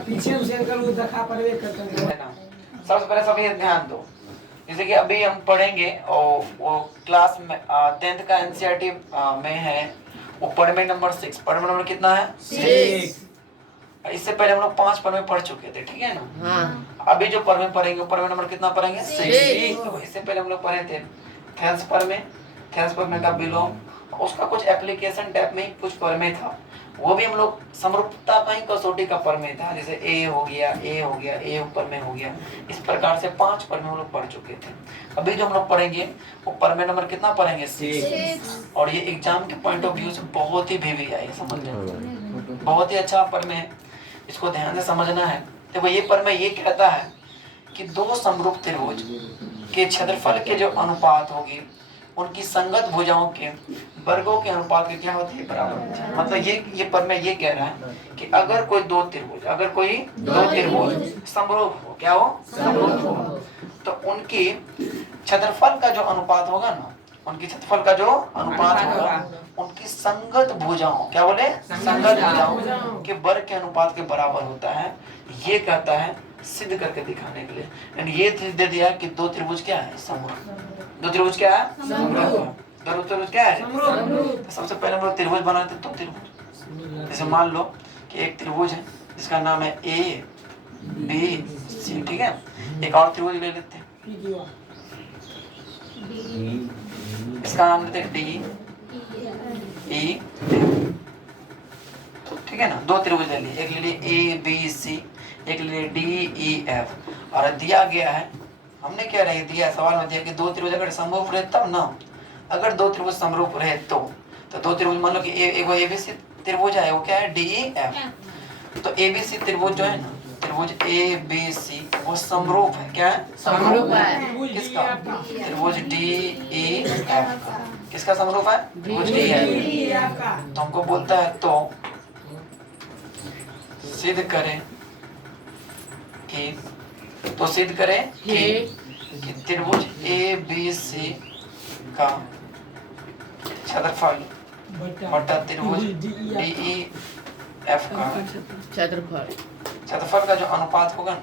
पीछे उसे वो दिखा पड़े करते हैं ना। सबसे पहले सभी ध्यान दो, जैसे कि अभी हम पढ़ेंगे और वो क्लास में 10th का एनसीईआरटी में है वो पढ़वे नंबर 6। पढ़वे नंबर कितना है? 6। इससे पहले हम लोग 5 पढ़वे पढ़ चुके थे, ठीक है ना? हाँ। अभी जो पढ़वे पढ़ेंगे पढ़वे नंबर कितना पढ़ेंगे? 6। तो इससे पहले हम लोग पढ़े थे थेल्स पढ़वे का बिलोंग, उसका कुछ एप्लीकेशन टाइप में कुछ पढ़वे था, वो भी हम लोग समरूपता का ही कसौटी का प्रमेय था, जैसे ए हो गया ए ऊपर में हो गया, इस प्रकार से 5 प्रमेय हम लोग पढ़ चुके थे। अभी जो हम लोग पढ़ेंगे वो प्रमेय नंबर कितना पढ़ेंगे? 6। और ये एग्जाम के पॉइंट ऑफ व्यू से बहुत ही वीवी है, समझ बहुत ही अच्छा प्रमेय है, इसको ध्यान से समझना है। तो ये प्रमेय ये कहता है कि दो समरूप त्रिभुज के क्षेत्रफल के जो अनुपात होगी उनकी संगत भुजाओं के वर्गों के अनुपात के क्या होती है? बराबर। मतलब ये प्रमेय ये कह रहा है कि अगर कोई दो त्रिभुज समरूप हो, क्या हो? समरूप हो, तो उनकी क्षेत्रफल का जो अनुपात होगा ना, उनकी क्षेत्रफल का जो अनुपात होगा उनकी संगत भुजाओं, क्या बोले? संगत भुजाओं के वर्ग के अनुपात के बराबर होता है। ये कहता है सिद्ध करके दिखाने के लिए, एंड ये दे दिया कि दो त्रिभुज क्या है? समरूप। दो त्रिभुज क्या है? समरूप। दो त्रिभुज क्या है? समरूप। तो सबसे पहले हम लोग त्रिभुज बनाते हैं, दो त्रिभुज। जैसे मान लो कि एक त्रिभुज है जिसका नाम है ए बी सी, ठीक है? एक और त्रिभुज ले लेते हैं, इसका नाम लेते हैं डी ई, ठीक है ना? दो त्रिभुज ले लिए, एक ले लिए ए बी सी, एक ले लिए डी ई एफ। और दिया गया है, हमने क्या रहे दिया सवाल में दिया कि दो त्रिभुज अगर समरूप रहे तब ना, अगर दो त्रिभुज समरूप रहे तो दो त्रिभुज मान लो कि एक वो एबीसी त्रिभुज है, वो क्या है? D E F. तो एबीसी त्रिभुज जो है ना, त्रिभुज ए बी सी वो समरूप है, क्या है? समरूप है। किसका? त्रिभुज डी ई एफ का। किसका समरूप है? त्रिभुज डी ई एफ का। तो हमको बोलता है तो सिद्ध करें कि त्रिभुज ए बी सी का क्षेत्रफल बटा त्रिभुज डी ई एफ का क्षेत्रफल का जो अनुपात होगा ना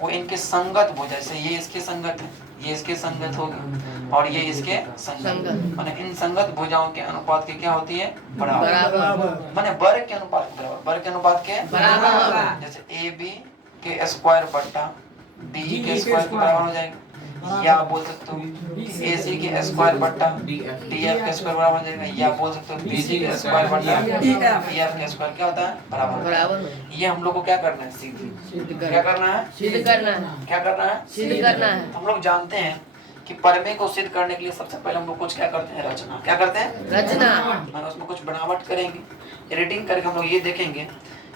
वो इनके संगत भुजा, जैसे ये इसके संगत है, ये इसके संगत होगी और ये इसके संगत, माने इन संगत भुजाओं के अनुपात की क्या होती है? बराबर। माने वर्ग के अनुपात के बराबर, वर्ग के अनुपात के बराबर। जैसे ए बी के स्क्वायर बट्टा डी के स्क्वायर के बराबर हो जाएगा, या बोल सकते हो ए सी के स्क्वायर बट्टा डी एफ के स्क्वायर बराबर हो जाएगा, या बोल सकते हो बी सी के स्क्वायर बट्टा डी एफ के स्क्वायर क्या होता है? बराबर। ये हम लोग को क्या करना है? क्या करना है? सिद्ध करना है। क्या करना है? सिद्ध करना है। हम लोग जानते हैं कि प्रमेय को सिद्ध करने के लिए सबसे पहले हम लोग कुछ क्या करते हैं? रचना। क्या करते हैं? रचना। उसमें कुछ बनावट करेंगे, एडिटिंग करके हम लोग ये देखेंगे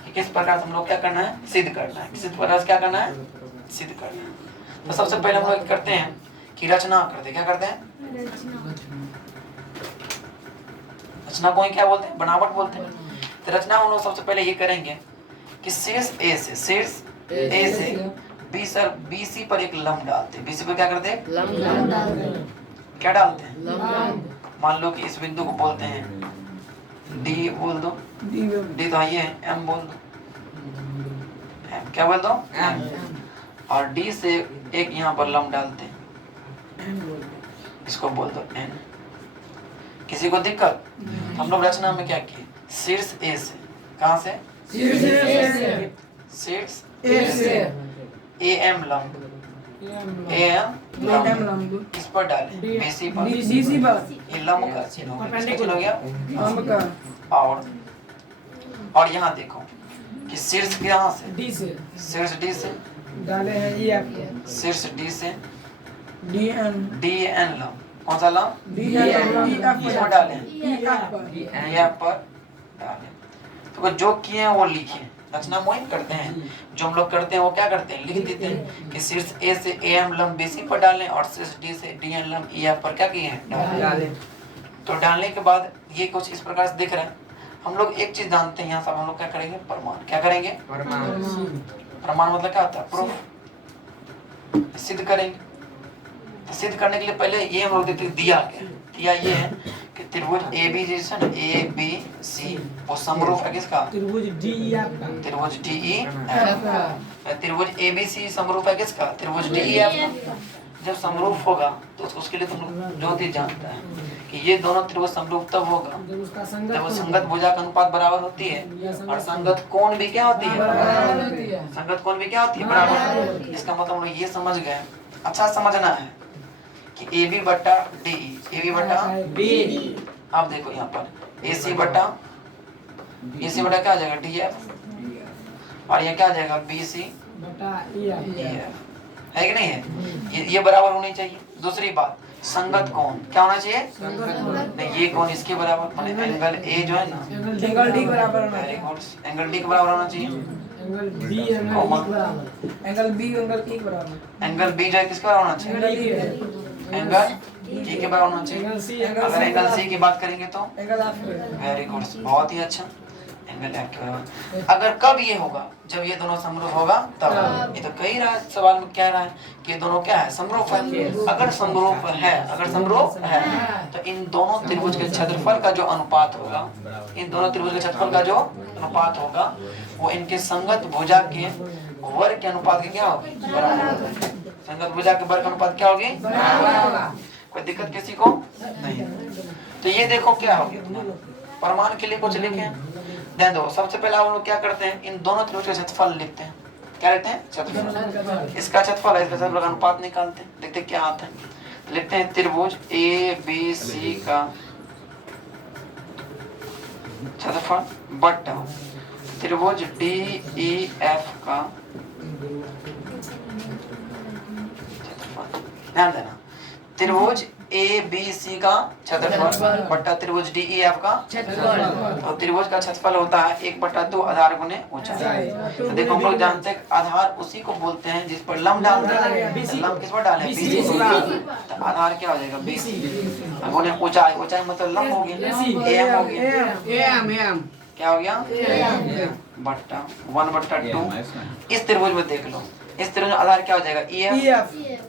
कि किस प्रकार से हम लोग क्या करना है? सिद्ध करना है। किस प्रकार से क्या करना है? सिद्ध करना है। तो सबसे पहले हम लोग करते हैं कि रचना करते हैं। क्या करते हैं? रचना को ही क्या बोलते हैं? बनावट बोलते हैं। तो रचना हम लोग सबसे पहले ये करेंगे कि शीर्ष ए से बी सी पर एक लंब डालते हैं। बीसी पर क्या करते हैं? लंब डालते हैं। क्या डालते हैं? मान लो कि इस बिंदु को बोलते हैं डी, बोल दो डी, तो ये है एम, बोल दो एम, क्या बोल दो? एम। और डी से एक यहाँ पर लंब डालते हैं, इसको बोल दो एन। किसी को दिक्कत? हम लोग रचना में क्या किए? शीर्ष ए से, कहाँ से? शीर्ष ए से ए एम लंब, किस पर डाले? बीसी पर। ये लंब का चिन्ह हो गया। और यहाँ देखो कि शीर्ष कहाँ से? डी से। शीर्ष डी से डाले हैं ई एफ। शीर्ष डी से डी एन लंब, कौन सा लंब? डी एफ पर डाले, ई एफ पर डाले। तो जो किए हैं वो लिखिए। रचना मोइन करते हैं, जो हम लोग करते हैं वो क्या करते हैं? लिख देते हैं कि शीर्ष ए से ए एम लंब बीसी पर डालें और शीर्ष डी से डी एन लंब ई एफ पर क्या किए हैं? डालें। तो डालने के बाद ये कुछ इस प्रकार से दिख रहा है। हम लोग एक चीज जानते हैं, यहाँ सब हम लोग क्या करेंगे? प्रमाण। क्या करेंगे? प्रमाण मतलब क्या होता है? प्रूफ। सिद्ध करेंगे। तो सिद्ध करने के लिए पहले ये हम लोग देखते हैं दिया क्या। दिया ये है कि त्रिभुज ए बी जैसे ना ए बी सी वो समरूप है किसका? त्रिभुज DEF का। त्रिभुज DEF। त्रिभुज ABC समरूप है किसका? त्रिभुज DEF। जब समरूप होगा तो उसके लिए तुम ज्योतिष जानता है कि ये दोनों त्रिभुज समरूप तब होगा जब उसका जब संगत भुजा का अनुपात बराबर होती है और संगत कोण भी क्या होती है? संगत कोण भी क्या होती है? बराबर। इसका मतलब हम लोग ये समझ गए, अच्छा समझना है कि AB बट्टा DE, AB बट्टा D। आप देखो यहाँ पर AC बट्टा क्या आ जाएगा? DF। और ये क्या आ जाएगा? BC बटा EF। है कि नहीं है? ये बराबर होनी चाहिए। दूसरी बात, संगत कोण क्या होना चाहिए? नहीं, ये कोण इसके बराबर, माने एंगल A जो है ना, एंगल D बराबर होना वेरी गुड, एंगल D के बराबर होना चाहिए। एंगल B एंगल E बराबर। एंगल B एंगल E बराबर। एंगल B जो है किसके बराबर होना चाहिए? एंगल E के बराबर होना चाहिए। एंगल C अगर एंगल C की बात करेंगे तो एंगल F। वेरी गुड, बहुत ही अच्छा, एंगल F के बराबर। अगर कब ये होगा? जब ये दोनों समरूप होगा तब। ये तो कई रहा सवाल में कह रहा है कि ये दोनों क्या है? समरूप है। अगर समरूप है तो इन दोनों त्रिभुज के क्षेत्रफल का जो अनुपात होगा, इन दोनों त्रिभुज के क्षेत्रफल का जो अनुपात होगा वो इनके संगत भुजा के वर्ग के अनुपात के क्या होगी? बराबर होगा। संगत भुजा के वर्ग का अनुपात क्या होगी? कोई दिक्कत किसी को नहीं। तो ये देखो क्या हो गया तुम्हारा, प्रमाण के लिए कुछ लिखे ध्यान दो। सबसे पहले हम लोग क्या करते हैं? इन दोनों त्रिभुज का क्षेत्रफल लिखते हैं। क्या लिखते हैं? क्षेत्रफल। इसका क्षेत्रफल है, इसका क्षेत्रफल का अनुपात निकालते हैं, देखते हैं क्या आता है। लिखते हैं त्रिभुज ABC का क्षेत्रफल बट्टा त्रिभुज DEF का क्षेत्रफल। ध्यान देना, त्रिभुज ABC का क्षेत्रफल बट्टा त्रिभुज DEF का क्षेत्रफल। तो त्रिभुज का क्षेत्रफल होता है 1/2 आधार गुने ऊंचाई। तो देखो हम लोग जानते हैं आधार उसी को बोलते हैं जिस पर लंब डालते हैं। लंब किस पर डालें? BC। तो आधार क्या हो जाएगा? BC गुने ऊंचाई। ऊंचाई मतलब लंब हो गया, AM हो गया। क्या हो गया? बट्टा 1/2। इस त्रिभुज में देख लो, इस त्रिभुज में आधार क्या हो जाएगा? EF,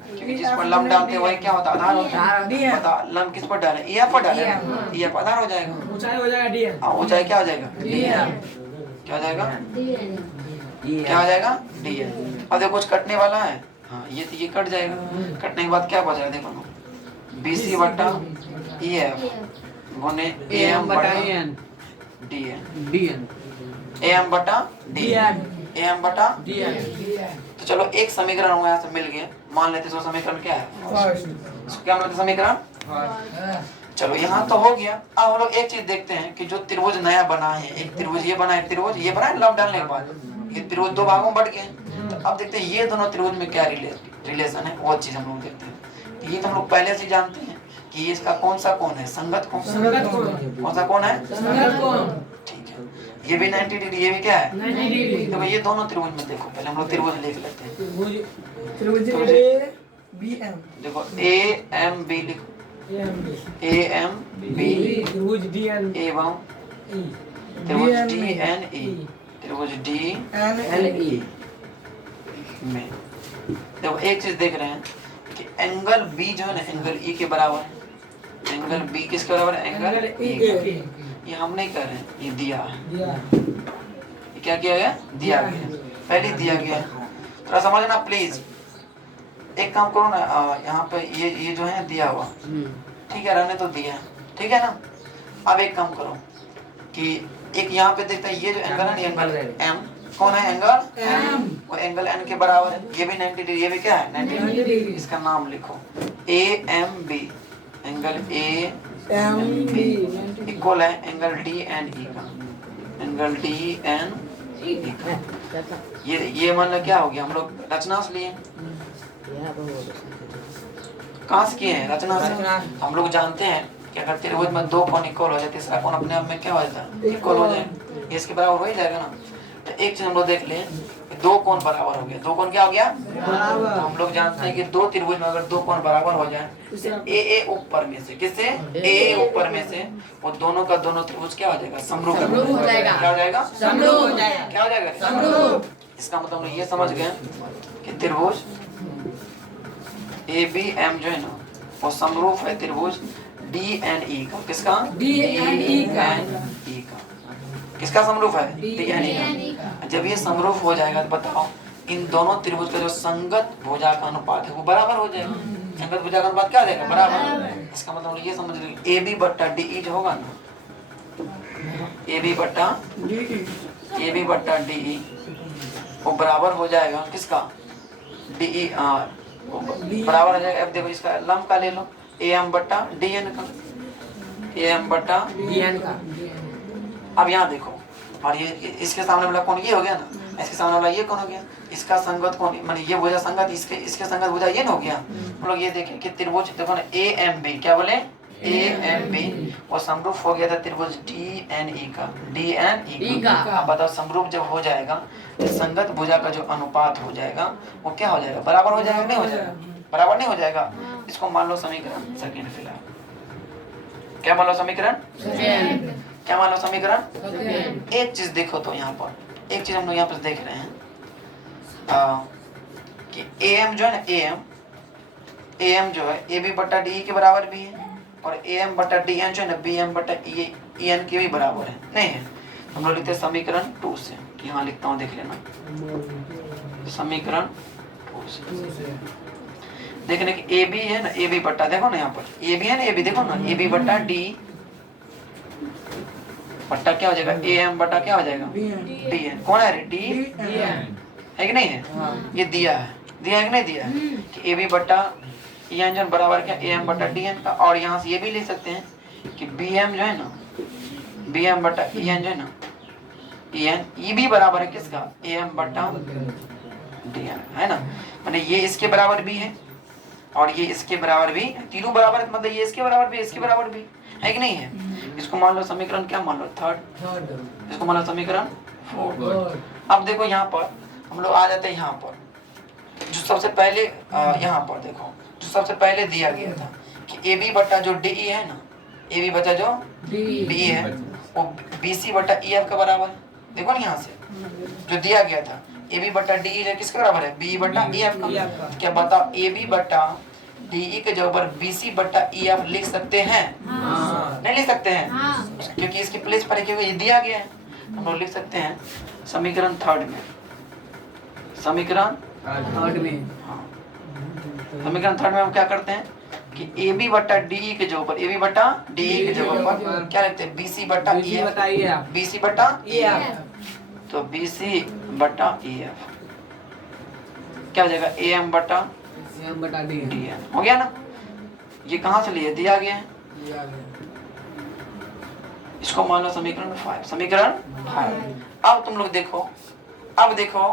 क्योंकि जिस पर लंब डालते हैं वही क्या होता है? आधार होता है। बता लंब किस पर डालें? EF पर डालें, EF आधार हो जाएगा। ऊंचाई हो जाएगा DF। हाँ, ऊंचाई क्या हो जाएगा? DF। क्या हो जाएगा? क्या हो जाएगा? DF। अब देखो कुछ कटने वाला है, हाँ ये कट जाएगा। कटने के बाद क्या बचेगा? देखो BC बट्टा EF गुने AM बट्टा DN। AM बट्टा DN। तो चलो एक समीकरण हुआ यहाँ से मिल गया, मान लेते हैं समीकरण क्या है? क्या मतलब समीकरण? चलो यहाँ तो हो गया। अब हम लोग एक चीज देखते हैं कि जो त्रिभुज नया बना है, एक त्रिभुज ये बना है, त्रिभुज ये बना है लंब डालने के बाद, ये त्रिभुज दो भागों में बट गए। तो अब देखते हैं ये दोनों त्रिभुज में क्या रिलेशन है, वो चीज हम लोग देखते हैं। तो ये तो हम लोग पहले से जानते हैं कि इसका कौन सा कोण है? संगत कोण। कौन सा कोण है? ठीक है। ये भी 90 डिग्री, ये भी क्या है? 90 डिग्री। तो ये दोनों त्रिभुज में देखो, पहले हम लोग त्रिभुज लिख लेते हैं। त्रिभुज ABM। देखो AMB लिखो, AMB त्रिभुज DN एवं त्रिभुज DNE, त्रिभुज DNE में देखो एक चीज देख रहे हैं कि एंगल B जो है ना, एंगल E के बराबर है। एंगल B किसके बराबर है? एंगल E के। ये हम नहीं कर रहे हैं, ये दिया है। ये क्या किया गया? दिया गया, पहले दिया गया। थोड़ा समझना प्लीज। एक काम करो ना, यहाँ पे ये जो है दिया हुआ, ठीक है, रहने तो दिया, ठीक है ना। अब एक काम करो कि एक यहाँ पे देखते हैं, ये जो एंगल है, एंगल M कौन है? एंगल M, वो एंगल N के बराबर है। ये भी 90 डिग्री, ये भी क्या है? 90 डिग्री। इसका नाम लिखो AMB, एंगल AMB इक्वल है एंगल DNE का, एंगल DNE का। ये मतलब क्या हो गया? हम लोग रचना से लिए, कहाँ से किए हैं? रचना से। हम लोग जानते हैं कि अगर त्रिभुज में दो कोण इक्वल हो जाए, तीसरा कोण अपने आप में क्या हो जाता है? इक्वल हो जाए, इसके बराबर हो ही जाएगा ना। तो एक चीज हम लोग देख लें, दो कोण बराबर हो गया। दो कोण क्या हो गया? बराबर। तो हम लोग जानते हैं कि दो त्रिभुज में अगर दो कोण बराबर हो जाए, ए ऊपर में से, किससे? ए ऊपर में से, वो दोनों का दोनों त्रिभुज क्या हो जाएगा? समरूप हो जाएगा। क्या हो जाएगा? समरूप हो जाएगा। क्या हो जाएगा? समरूप। इसका मतलब हम ये समझ गए कि त्रिभुज ABM जो है ना, वो समरूप है त्रिभुज डी एन ई का, किसका D and E का। DNE का, किसका समरूप है DNE का। जब ये समरूप हो जाएगा तो बताओ इन दोनों त्रिभुज का जो संगत भुजा का अनुपात है वो बराबर हो जाएगा। संगत भुजा का अनुपात क्या हो जाएगा बराबर। इसका मतलब ये समझ लीजिए AB बट्टा DE जो होगा ना, AB बट्टा DE वो बराबर हो जाएगा किसका DE बराबर हो जाएगा। अब देखो इसका लंब का ले लो AM बट्टा DN का, AM बट्टा DN का। अब यहाँ देखो और ये इसके सामने वाला कौन ये हो गया ना, इसके सामने वाला ये कौन हो गया, इसका संगत कौन माने ये भुजा संगत इसके संगत भुजा ये हो गया। हम लोग ये देखें कि त्रिभुज देखो ना AMB, क्या बोले AMB वो समरूप हो गया था त्रिभुज DNE का। अब बताओ समरूप जब हो जाएगा तो संगत भुजा का जो अनुपात हो जाएगा वो क्या हो जाएगा बराबर हो जाएगा नहीं हो जाएगा बराबर नहीं हो जाएगा। इसको मान लो समीकरण सेकंड फिलहाल, क्या मान लो समीकरण क्या मान लो समीकरण। एक चीज देखो तो यहाँ पर एक चीज हम लोग यहाँ पर देख रहे हैं कि AM जो है ना AM जो है AB बट्टा DE के बराबर भी है और AM बट्टा DN जो है ना BM बट्टा EN के भी बराबर है नहीं है। हम लोग लिखते हैं समीकरण 2 से, यहाँ लिखता हूँ देख लेना समीकरण 2 से देखने कि AB है ना AB बट्टा देखो ना यहाँ पर AB है ना AB देखो ना AB बट्टा D बट्टा क्या हो जाएगा AM बट्टा क्या हो जाएगा DN। कौन है D है कि नहीं है, ये दिया है कि नहीं दिया है कि AB बट्टा EN जो बराबर क्या AM बट्टा DN का। और यहाँ से ये भी लिख सकते हैं कि BM जो है ना BM बट्टा EN जो है ना EN ये भी बराबर है किसका AM बट्टा DN है ना, मतलब ये इसके बराबर भी है और ये इसके बराबर भी, तीनों बराबर है मतलब ये इसके बराबर भी इसके बराबर भी है कि नहीं है। इसको मान लो समीकरण क्या मान लो थर्ड, इसको मान लो समीकरण 4। अब देखो यहाँ पर हम लोग आ जाते हैं यहाँ पर जो सबसे पहले यहाँ पर देखो जो सबसे पहले दिया गया था कि AB बट्टा जो DE है ना AB बट्टा जो DE है वो BC बट्टा EF का बराबर है। देखो ना यहाँ से जो दिया गया था AB बट्टा DE किसके बराबर है B बट्टा EF का। क्या बताओ AB बट्टा DE के जो ऊपर BC बट्टा EF लिख सकते हैं नहीं लिख सकते हैं क्योंकि इसकी प्लेस पर क्योंकि ये दिया गया है। हम लोग लिख सकते हैं समीकरण थर्ड में, समीकरण थर्ड में समीकरण थर्ड में हम क्या करते हैं कि AB बट्टा DE के जो ऊपर AB बट्टा DE के जो ऊपर क्या लिखते हैं BC बट्टा EF BC बट्टा EF। तो BC बट्टा EF क्या हो जाएगा AM बट्टा DN हो गया ना। ये कहाँ से लिए दिया गया है, इसको मान लो समीकरण 5 समीकरण 5। अब तुम लोग देखो अब देखो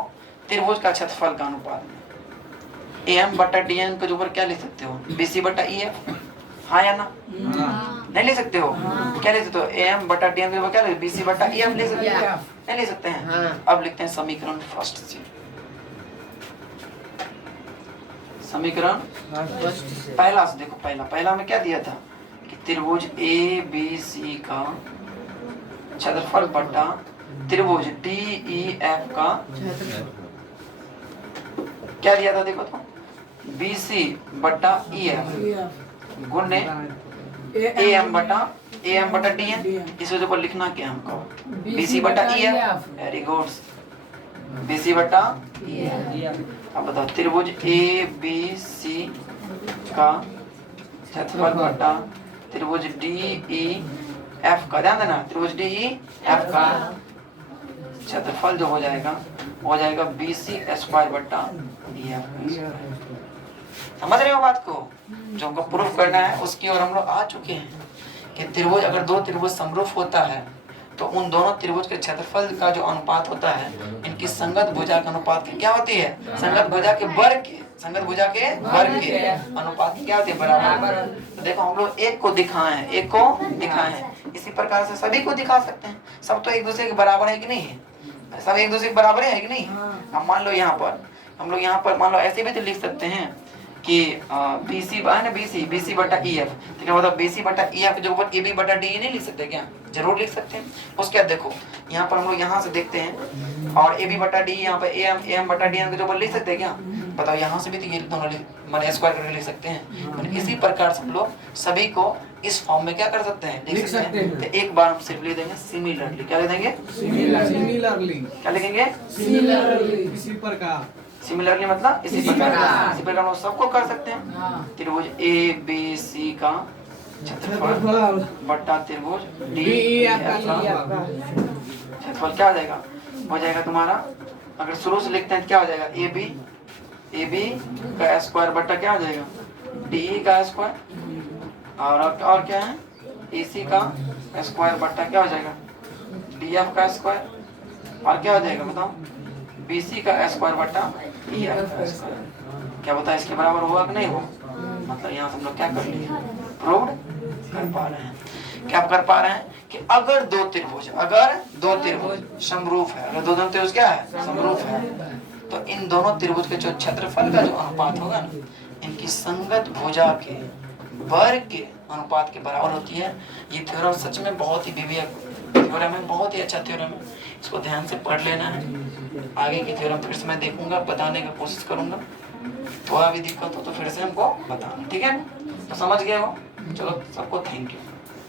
त्रिभुज का क्षेत्रफल का अनुपात AM बट्टा DN के ऊपर क्या लिख सकते हो BC बट्टा EF, हाँ या ना नहीं लिख सकते हो क्या लिख सकते हो AM बट्टा DN के ऊपर क्या लिख BC बट्टा EF लिख सकते हैं नहीं लिख सकते हैं। अब लिखते हैं समीकरण फर्स्ट से, समीकरण पहला से देखो पहला में क्या दिया था कि त्रिभुज ABC का क्षेत्रफल बट्टा त्रिभुज DEF का क्या दिया था देखो तो BC बट्टा EF गुणे AM बट्टा DN। इस वजह पर लिखना क्या हमको BC बट्टा EF, वेरी गुड BC बट्टा EF। अब बताओ त्रिभुज ABC का क्षेत्रफल बट्टा त्रिभुज DEF का, ध्यान देना त्रिभुज DEF का क्षेत्रफल जो हो जाएगा BC स्क्वायर बट्टा EF। समझ रहे हो बात को, जो हमको प्रूफ करना है उसकी ओर हम लोग आ चुके हैं कि त्रिभुज अगर दो त्रिभुज समरूप होता है तो उन दोनों त्रिभुज के क्षेत्रफल का जो अनुपात होता है इनकी संगत भुजा के अनुपात की क्या होती है, संगत भुजा के वर्ग के अनुपात की क्या होती है बराबर। तो देखो हम लोग एक को दिखाए हैं इसी प्रकार से सभी को दिखा सकते हैं। सब तो एक दूसरे के बराबर है कि नहीं है, सब एक दूसरे के बराबर है कि नहीं। अब मान लो यहाँ पर हम लोग यहाँ पर मान लो ऐसे भी तो लिख सकते हैं कि BC है ना BC बट्टा EF, तो क्या मतलब BC बट्टा EF के जो ऊपर AB बट्टा DE नहीं लिख सकते क्या, जरूर लिख सकते हैं। उसके बाद देखो यहाँ पर हम लोग यहाँ से देखते हैं और ए बी बटा डी, यहाँ पर ए एम बटा डी एम के ऊपर लिख सकते हैं क्या? बताओ यहाँ से भी तो ये दोनों मैंने स्क्वायर करके लिख सकते हैं। मैंने इसी प्रकार से हम लोग सभी को इस फॉर्म में क्या कर सकते हैं? लिख सकते हैं। तो एक बार हम सिर्फ लिख देंगे सिमिलरली। क्या लिख देंगे? सिमिलरली। क्या लिखेंगे? सिमिलरली। इसी प्रकार। सिमिलरली मतलब इसी प्रकार। इसी प्रकार हम लोग सबको कर सकते हैं। हाँ। त्रिभुज ए बी सी का क्षेत्रफल बटा त्रिभुज डी ई एफ का क्षेत्रफल क्या हो जाएगा? हो जाएगा तुम्हारा, अगर शुरू से लिखते हैं क्या हो जाएगा? ए बी का स्क्वायर बटा क्या हो जाएगा? डी ई का स्क्वायर और क्या है? ए सी का स्क्वायर बटा क्या हो जाएगा? डी एफ का स्क्वायर और क्या हो जाएगा बताओ? बी सी का स्क्वायर बटा ई एफ का स्क्वायर। क्या बता इसके बराबर हुआ कि नहीं हुआ? मतलब यहाँ से हम लोग क्या कर लिए? प्रूव कर पा रहे हैं। क्या कर पा रहे हैं कि अगर दो त्रिभुज समरूप है, अगर दो त्रिभुज क्या है? समरूप है, तो इन दोनों त्रिभुज के जो क्षेत्रफल का जो अनुपात होगा ना, इनकी संगत भुजा के वर्ग के अनुपात के बराबर होती है। ये थ्योरम सच में बहुत ही विवेक थ्योरम है, बहुत ही अच्छा थ्योरम है। इसको ध्यान से पढ़ लेना है। आगे की थ्योरम फिर से मैं देखूंगा, बताने का कोशिश करूंगा। थोड़ा भी दिक्कत हो तो फिर से हमको बताना, ठीक है? तो समझ गए हो? चलो सबको थैंक यू।